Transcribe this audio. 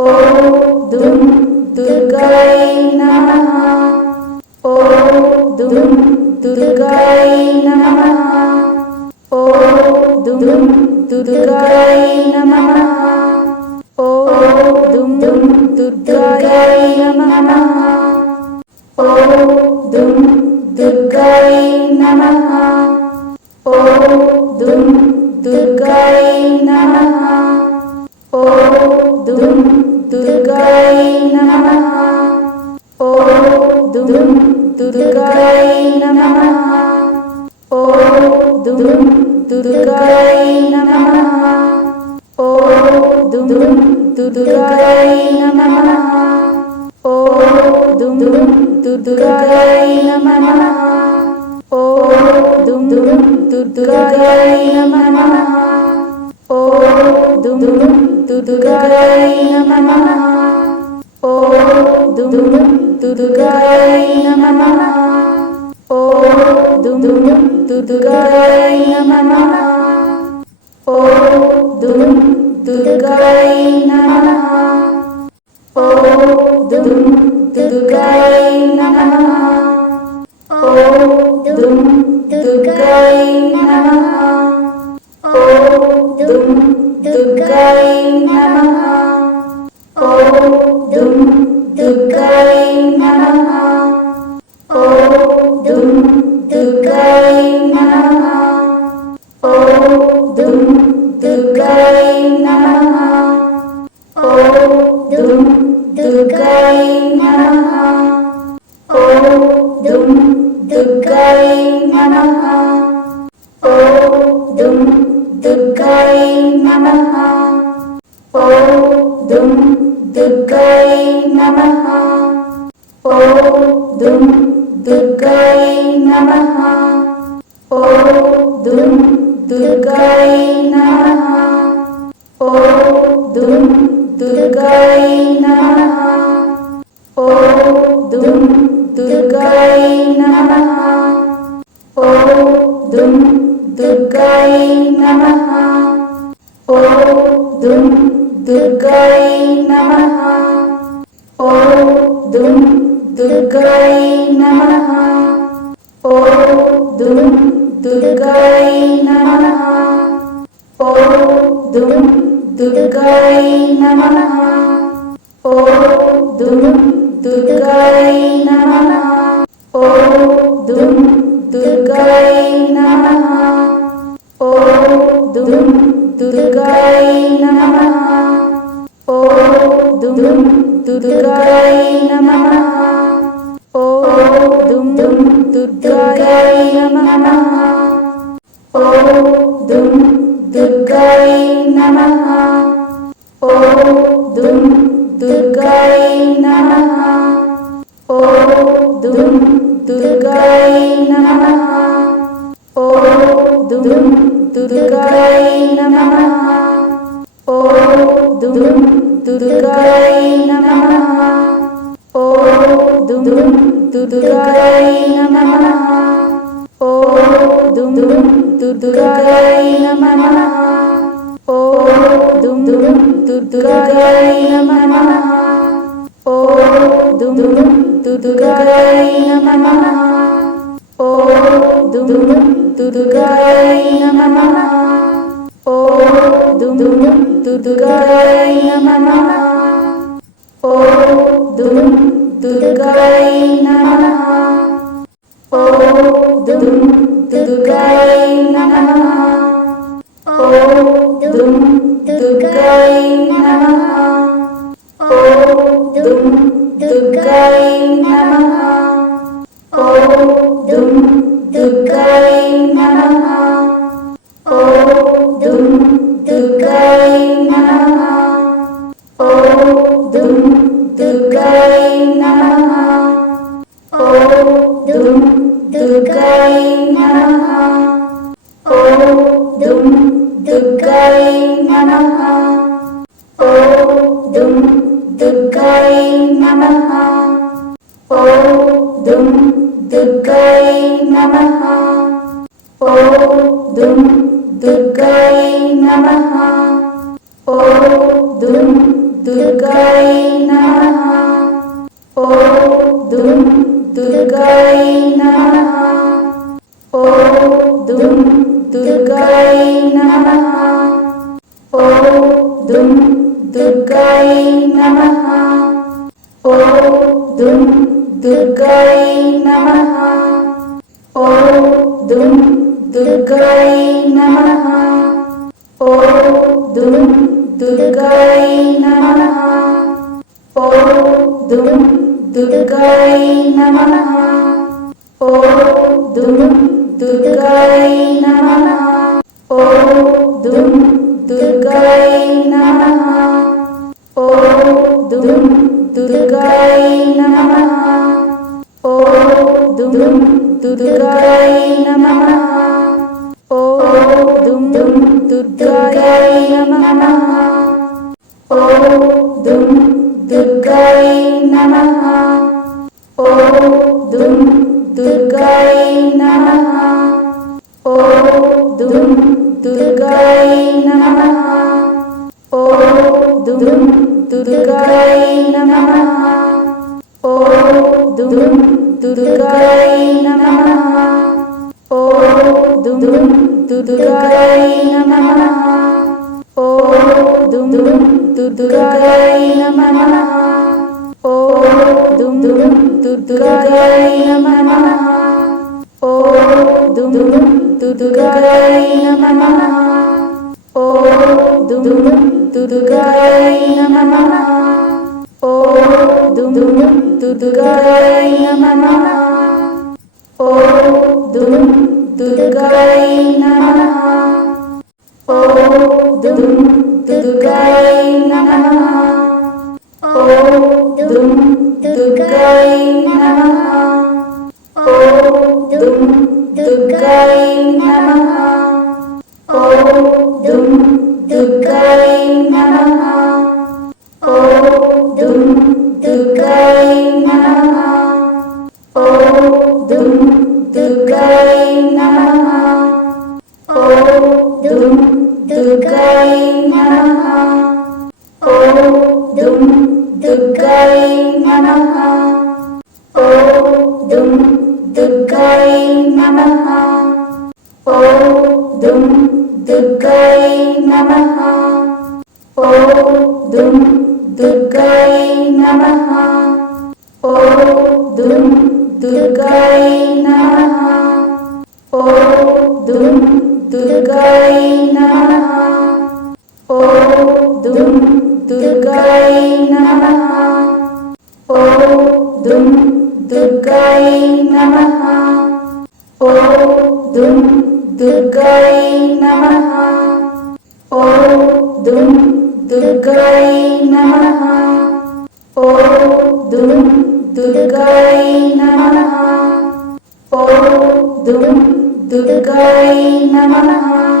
ఓం దుం దుర్గాయ నమః ఓం దుం దుర్గాయ నమః ఓం దుం దుర్గాయ నమః ఓం దుం దుర్గాయ నమః ఓం దుం దుర్గాయ నమః ఓం దుం దుర్గాయ నమః ఓం దుం దుర్గాయ నమ. ఓ దుమ్ దుర్గాయ నమ. ఓ దుమ్ దుర్గాయ నమ. ఓ దుమ్ దుర్గాయ నమ. ఓ దుమ్ దుర్గాయ నమ. ఓ దుమ్ దుర్గాయ నమ. ఓ దుమ్ दुर्गायै नमः ॐ दुं दुर्गायै नमः ॐ दुं दुर्गायै नमः ॐ दुं दुर्गायै नमः ॐ दुं दुर्गायै दुर्गायै नमः ॐ दुं दुर्गायै नमः ॐ दुं दुर्गायै नमः ॐ दुं दुर्गायै नमः ॐ दुं दुर्गायै नमः ॐ दुं दुर्गायै नमः ॐ दुं దుర్గాయై నమ. ఓ దుం దుర్గాయై నమ. ఓ దుం దుర్గాయై నమ. ఓ దుం దుర్గాయై నమ. ఓ దుం దుర్గాయై నమ. ఓ దుం దుర్గాయై నమ. ఓ దుం దుర్గాయై दुर्गायै नमः ॐ दुं दुर्गायै नमः ॐ दुं दुर्गायै नमः ॐ दुं दुर्गायै नमः దుం దుర్గాయ నమ. ఓ దుం దుర్గాయ నమ. ఓ దుం దుర్గాయ నమ. ఓ దుం దుర్గాయ నమ. ఓ దుం దుర్గాయ నమ. ఓ దుం దుర్గాయ నమ. ఓ దుం దుర్గాయ నమః. ఓం దుం దుం దుర్గాయ నమః. ఓం దుం దుం దుర్గాయ నమః. ఓం దుం దుం దుర్గాయ నమః. ఓం దుం దుం దుర్గాయ నమః. ఓం దుం దుర్గాయ నమః. ఓం దుం दुर्गायै नमः ॐ दुं दुर्गायै नमः దుం దుర్గాయై నమః ఓ దుం దుర్గాయై నమః ఓ దుం దుర్గాయై నమః ఓం దుం దుర్గాయ నమ ఓం దుం దుర్గాయ నమ ఓం దుం దుర్గాయ నమ ఓం దుం దుర్గాయ నమ ఓం దుం దుర్గాయ నమ ఓం దుం దుర్గాయ నమ ఓం దుర్గాయ నమ. ఓ దుం దుర్గాయ నమ. ఓ దుం దుం దుర్గాయ నమ. ఓ దుం దుర్గాయ నమ. ఓ దుం దుర్గాయ నమ. ఓ దుం దుర్గాయ నమ. ఓ దుం దుర్గాయ దుర్గాయ నమః. ఓం దుం దుర్గాయ నమః. ఓం దుం దుర్గాయ నమః. ఓం దుం దుర్గాయ నమః. ఓం దుం దుర్గాయ నమః. ఓం దుం దుర్గాయ నమః. ఓం దుం దుర్గాయ నమః. ఓం దుం దుర్గాయ నమః. ఓం దుం దుర్గాయ నమః. ఓం దుం దుర్గాయ నమః. ఓం దుం దుర్గాయ నమః. ఓం దుం దుర్గాయై నమ. ఓ దుం దుర్గాయై నమ. ఓ దుం దుర్గాయై నమ. ఓ नमः। ॐ दुं दुर्गाय नमः। ॐ दुं दुर्गाय नमः।